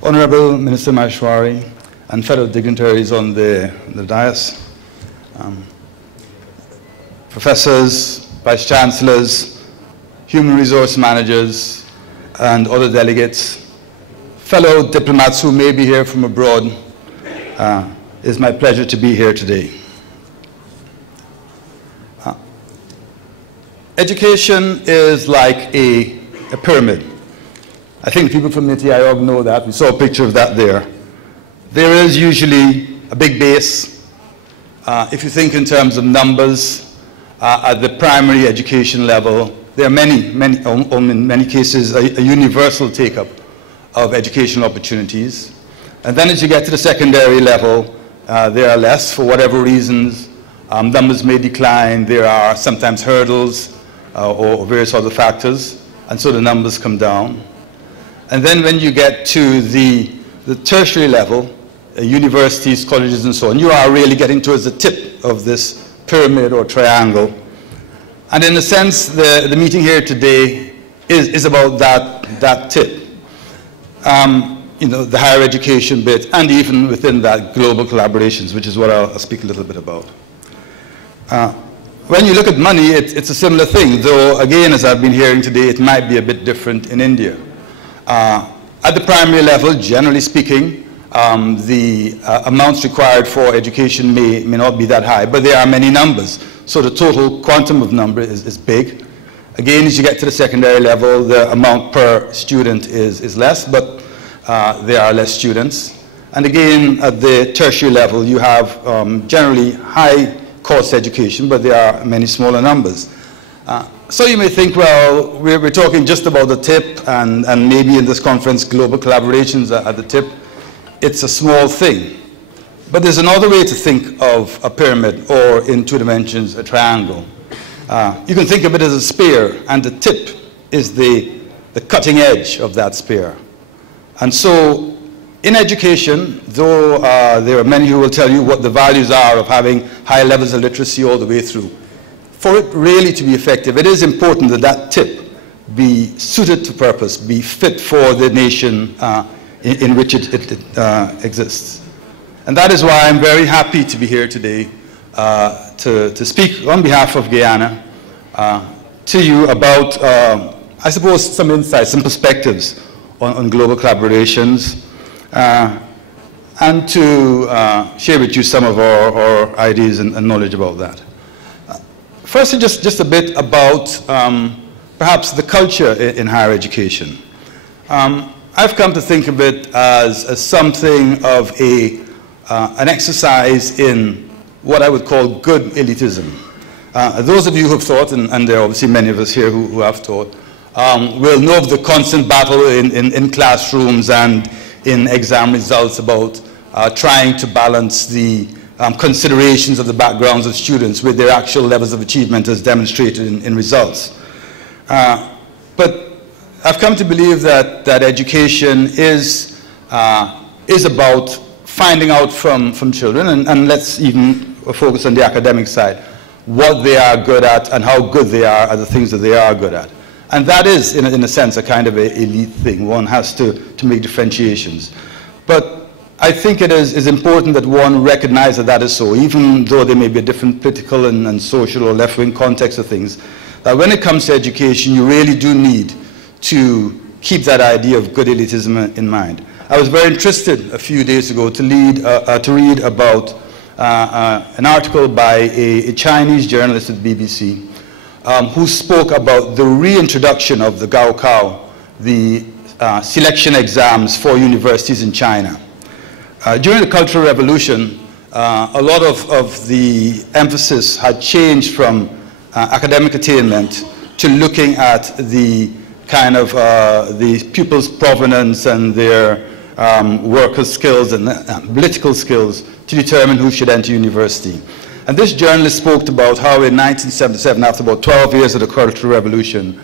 Honorable Minister Maheshwari and fellow dignitaries on the dais, professors, vice chancellors, human resource managers, and other delegates, fellow diplomats who may be here from abroad, it's my pleasure to be here today. Education is like a pyramid. I think people from NITI Aayog know that. We saw a picture of that there. There is usually a big base. If you think in terms of numbers, at the primary education level, there are in many cases, a universal take-up of educational opportunities. And then as you get to the secondary level, there are less for whatever reasons. Numbers may decline. There are sometimes hurdles or various other factors, and so the numbers come down. And then when you get to the tertiary level, universities, colleges, and so on, you are really getting towards the tip of this pyramid or triangle. And in a sense, the meeting here today is about that tip. You know, the higher education bit, and even within that, global collaborations, which is what I'll speak a little bit about. When you look at money, it's a similar thing, though, again, as I've been hearing today, it might be a bit different in India. At the primary level, generally speaking, the amounts required for education may not be that high, but there are many numbers. So the total quantum of number is big. Again, as you get to the secondary level, the amount per student is less, but there are less students. And again, at the tertiary level, you have generally high cost education, but there are many smaller numbers. So you may think, well, we're talking just about the tip, and maybe in this conference, global collaborations are at the tip. It's a small thing. But there's another way to think of a pyramid, or in two dimensions, a triangle. You can think of it as a spear, and the tip is the cutting edge of that spear. And so in education, though there are many who will tell you what the values are of having high levels of literacy all the way through, for it really to be effective, it is important that that tip be suited to purpose, be fit for the nation in which it exists. And that is why I'm very happy to be here today to speak on behalf of Guyana to you about, I suppose, some insights, some perspectives on global collaborations, and to share with you some of our ideas and knowledge about that. Firstly, just a bit about perhaps the culture in higher education. I've come to think of it as something of an exercise in what I would call good elitism. Those of you who have thought, and there are obviously many of us here who have thought, will know of the constant battle in classrooms and in exam results about trying to balance the considerations of the backgrounds of students with their actual levels of achievement as demonstrated in results. But I've come to believe that education is about finding out from children, and let's even focus on the academic side, what they are good at and how good they are at the things that they are good at. And that is, in a sense, a kind of an elite thing. One has to make differentiations. But I think it is important that one recognize that is so, even though there may be a different political and social or left-wing context of things, that when it comes to education, you really do need to keep that idea of good elitism in mind. I was very interested a few days ago to read about an article by a Chinese journalist at BBC who spoke about the reintroduction of the Gaokao, the selection exams for universities in China. During the Cultural Revolution, a lot of the emphasis had changed from academic attainment to looking at the kind of the pupils' provenance and their worker skills and political skills to determine who should enter university. And this journalist spoke about how in 1977, after about 12 years of the Cultural Revolution,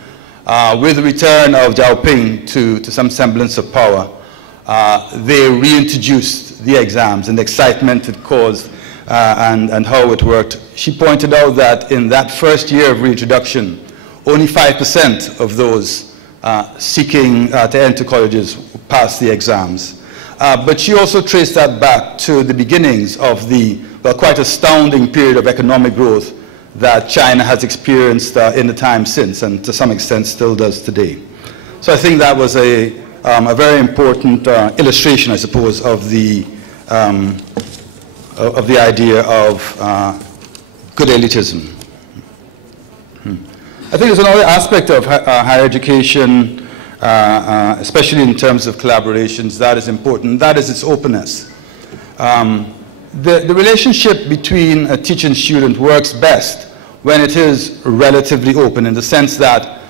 with the return of Jaipur to some semblance of power, they reintroduced the exams and the excitement it caused and how it worked. She pointed out that in that first year of reintroduction, only 5% of those seeking to enter colleges passed the exams. But she also traced that back to the beginnings of the quite astounding period of economic growth that China has experienced in the time since, and to some extent still does today. So I think that was a very important illustration, I suppose, of the idea of good elitism. I think there's another aspect of higher education, especially in terms of collaborations, that is important. That is its openness. The relationship between a teacher and student works best when it is relatively open, in the sense that,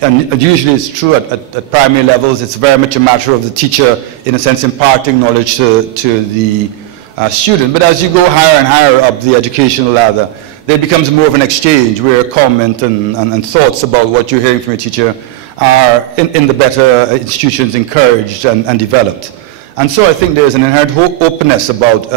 and usually it's true at primary levels, it's very much a matter of the teacher, in a sense, imparting knowledge to the student. But as you go higher and higher up the educational ladder, there becomes more of an exchange where comment and thoughts about what you're hearing from your teacher are, in the better institutions, encouraged and developed. And so I think there's an inherent openness about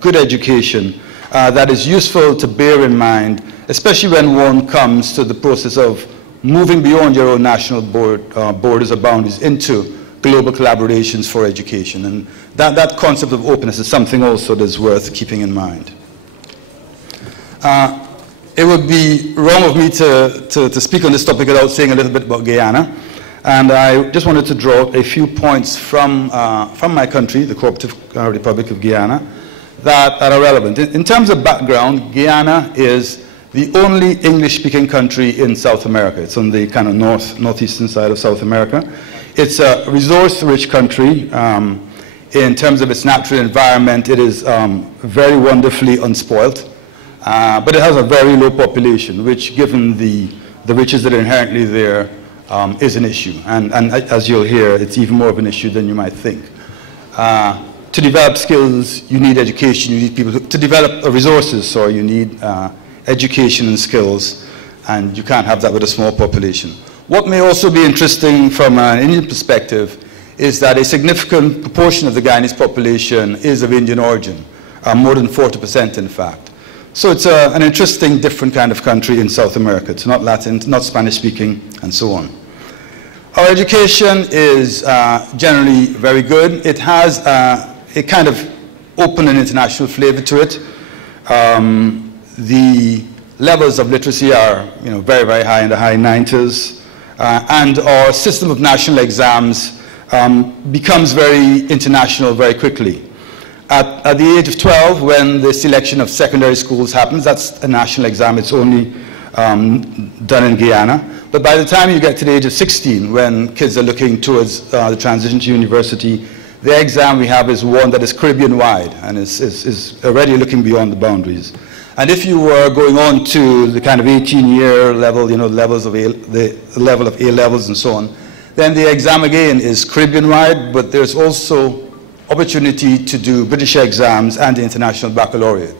good education that is useful to bear in mind, especially when one comes to the process of moving beyond your own national borders or boundaries into global collaborations for education. And that concept of openness is something also that's worth keeping in mind. It would be wrong of me to speak on this topic without saying a little bit about Guyana. And I just wanted to draw a few points from my country, the Cooperative Republic of Guyana, that are relevant. In terms of background, Guyana is the only English-speaking country in South America. It's on the kind of northeastern side of South America. It's a resource-rich country. In terms of its natural environment, it is very wonderfully unspoilt. But it has a very low population, which, given the riches that are inherently there, is an issue. And as you'll hear, it's even more of an issue than you might think. To develop skills, you need education. You need people to develop resources, so you need education and skills, and you can't have that with a small population. What may also be interesting from an Indian perspective is that a significant proportion of the Guyanese population is of Indian origin, more than 40% in fact. So it's an interesting, different kind of country in South America. It's not Latin, not Spanish speaking, and so on. Our education is generally very good. It has a kind of open and international flavor to it. The levels of literacy are, very, very high, in the high 90s. And our system of national exams becomes very international very quickly. At the age of 12, when the selection of secondary schools happens, that's a national exam. It's only done in Guyana. But by the time you get to the age of 16, when kids are looking towards the transition to university, the exam we have is one that is Caribbean-wide and is already looking beyond the boundaries. And if you were going on to the kind of 18-year level, the level of A-levels and so on, then the exam again is Caribbean-wide, but there's also opportunity to do British exams and the International Baccalaureate.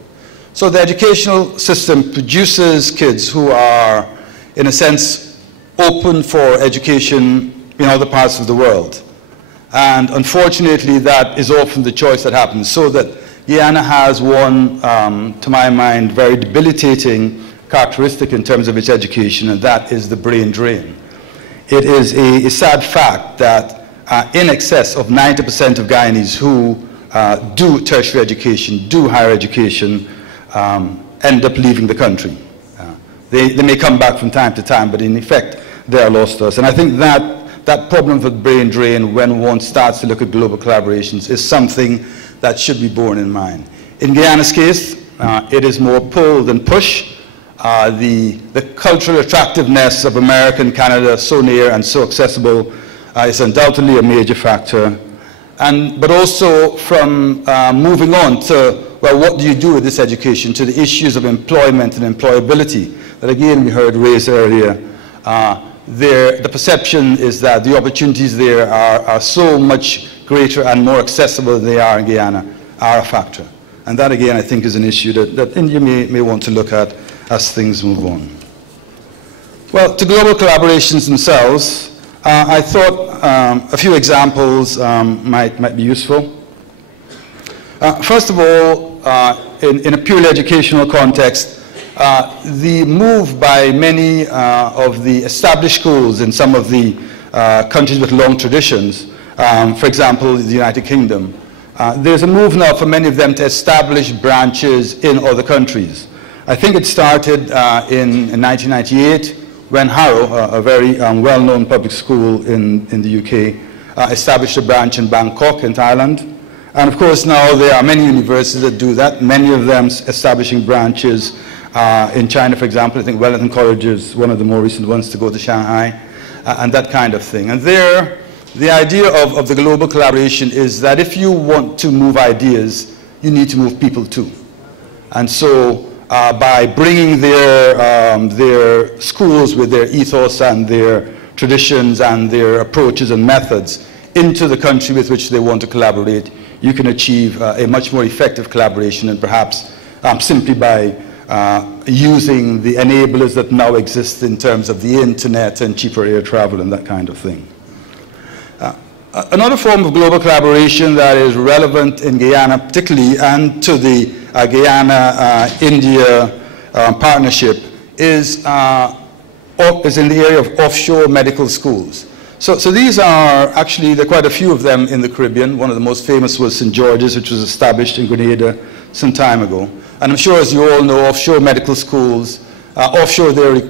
So the educational system produces kids who are, in a sense, open for education in other parts of the world. And unfortunately, that is often the choice that happens, so that Guyana has one, to my mind, very debilitating characteristic in terms of its education, and that is the brain drain. It is a sad fact that in excess of 90% of Guyanese who do tertiary education, do higher education, end up leaving the country. They may come back from time to time, but in effect, they are lost to us. And I think that problem of the brain drain, when one starts to look at global collaborations, is something that should be borne in mind. In Guyana's case, it is more pull than push. The cultural attractiveness of America and Canada, so near and so accessible, is undoubtedly a major factor. But also from moving on to, well, what do you do with this education, to the issues of employment and employability that again we heard raised earlier. The perception is that the opportunities there are so much greater and more accessible than they are in Guyana, are a factor. And that again I think is an issue that India may want to look at as things move on. Well, to global collaborations themselves, I thought a few examples might be useful. First of all, in a purely educational context, the move by many of the established schools in some of the countries with long traditions For example, the United Kingdom. There's a move now for many of them to establish branches in other countries. I think it started in 1998 when Harrow, a very well-known public school in the UK, established a branch in Bangkok in Thailand. And of course now there are many universities that do that, many of them establishing branches in China, for example. I think Wellington College is one of the more recent ones to go to Shanghai, and that kind of thing. And there, the idea of the global collaboration is that if you want to move ideas, you need to move people too. And so by bringing their schools with their ethos and their traditions and their approaches and methods into the country with which they want to collaborate, you can achieve a much more effective collaboration than perhaps simply by using the enablers that now exist in terms of the internet and cheaper air travel and that kind of thing. Another form of global collaboration that is relevant in Guyana particularly, and to the Guyana-India partnership is in the area of offshore medical schools. So these are actually, there are quite a few of them in the Caribbean. One of the most famous was St. George's, which was established in Grenada some time ago. And I'm sure, as you all know, offshore medical schools, offshore there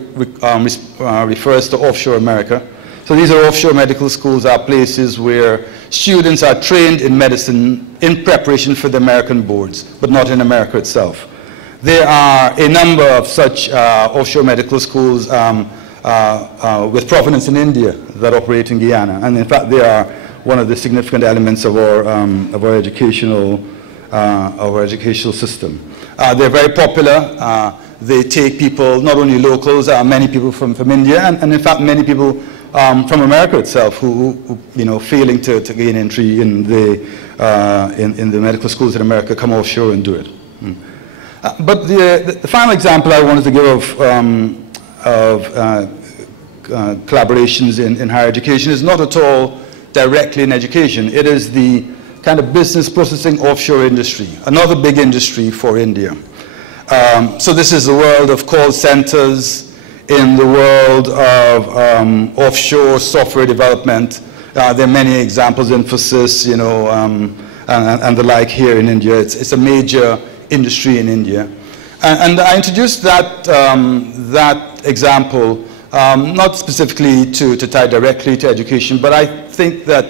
refers to offshore America. So these are offshore medical schools, are places where students are trained in medicine in preparation for the American boards, but not in America itself. There are a number of such offshore medical schools with provenance in India that operate in Guyana. And in fact, they are one of the significant elements of our educational system. They're very popular. They take people, not only locals, many people from India, and in fact many people from America itself who failing to gain entry in the medical schools in America come offshore and do it. But the final example I wanted to give of collaborations in higher education is not at all directly in education. It is the kind of business processing offshore industry, another big industry for India. So this is the world of call centers, in the world of offshore software development. There are many examples, Infosys, and the like here in India. It's a major industry in India. And I introduced that example not specifically to tie directly to education, but I think that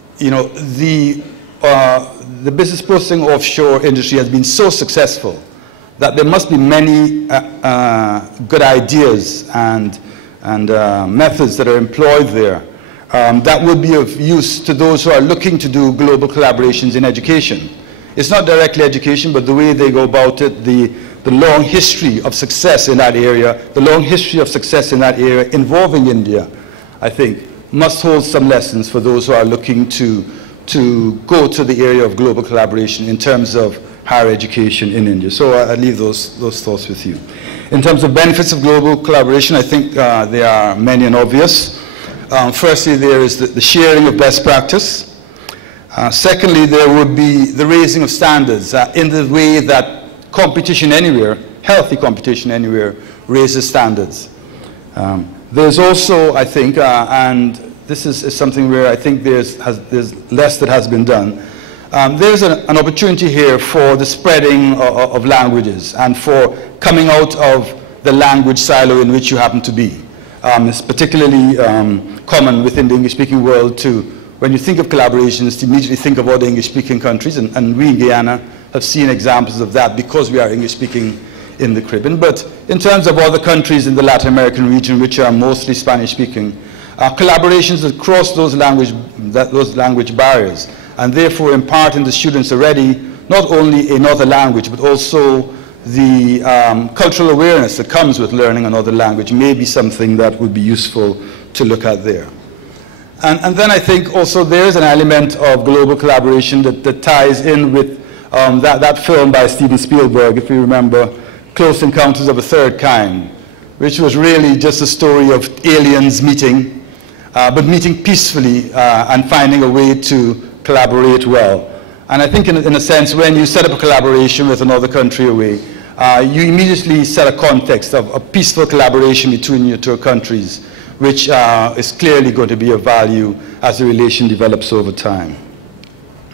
the business processing offshore industry has been so successful that there must be many good ideas and methods that are employed there that would be of use to those who are looking to do global collaborations in education. It's not directly education, but the way they go about it, the long history of success in that area, involving India, I think, must hold some lessons for those who are looking to go to the area of global collaboration in terms of higher education in India. So I leave those thoughts with you. In terms of benefits of global collaboration, I think there are many and obvious. Firstly, there is the sharing of best practice. Secondly, there would be the raising of standards in the way that competition anywhere, healthy competition anywhere, raises standards. There's also, I think, and this is something where I think there's less that has been done, there's an opportunity here for the spreading of languages and for coming out of the language silo in which you happen to be. It's particularly common within the English-speaking world to, when you think of collaborations, to immediately think of other English-speaking countries, and we in Guyana have seen examples of that because we are English-speaking in the Caribbean. But in terms of other countries in the Latin American region, which are mostly Spanish-speaking, collaborations that cross those language barriers, and therefore imparting the students already not only another language, but also the cultural awareness that comes with learning another language may be something that would be useful to look at there. And then I think also there's an element of global collaboration that ties in with that film by Steven Spielberg, if you remember, Close Encounters of a Third Kind, which was really just a story of aliens meeting, but meeting peacefully and finding a way to collaborate well. And I think in a sense, when you set up a collaboration with another country away, you immediately set a context of a peaceful collaboration between your two countries, which is clearly going to be of value as the relation develops over time.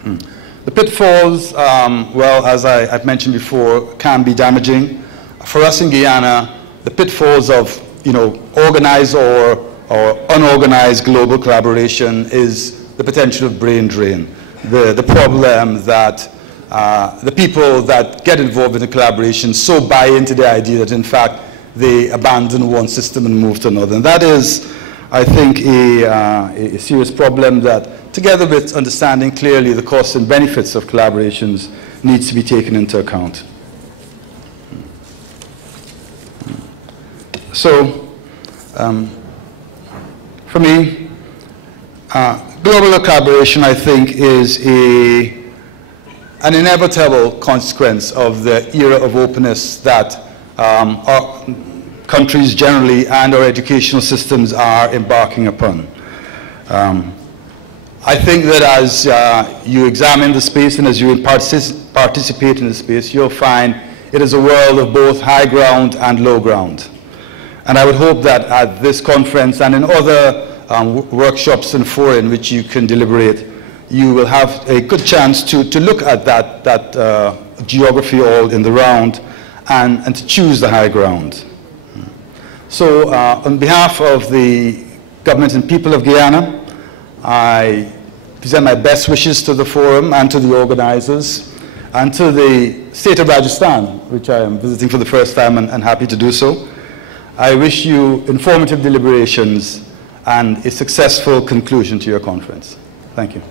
The pitfalls, well, as I've mentioned before, can be damaging. For us in Guyana, the pitfalls of organized or unorganized global collaboration is the potential of brain drain. The problem that the people that get involved in the collaboration so buy into the idea that in fact they abandon one system and move to another. And that is, I think, a serious problem that, together with understanding clearly the costs and benefits of collaborations, needs to be taken into account. So, for me, global collaboration, I think, is an inevitable consequence of the era of openness that our countries generally and our educational systems are embarking upon. I think that as you examine the space and as you participate in the space, you'll find it is a world of both high ground and low ground. And I would hope that at this conference and in other workshops and fora in which you can deliberate, you will have a good chance to look at that geography all in the round and to choose the high ground. So on behalf of the government and people of Guyana, I present my best wishes to the forum and to the organizers and to the state of Rajasthan, which I am visiting for the first time and happy to do so. I wish you informative deliberations and a successful conclusion to your conference. Thank you.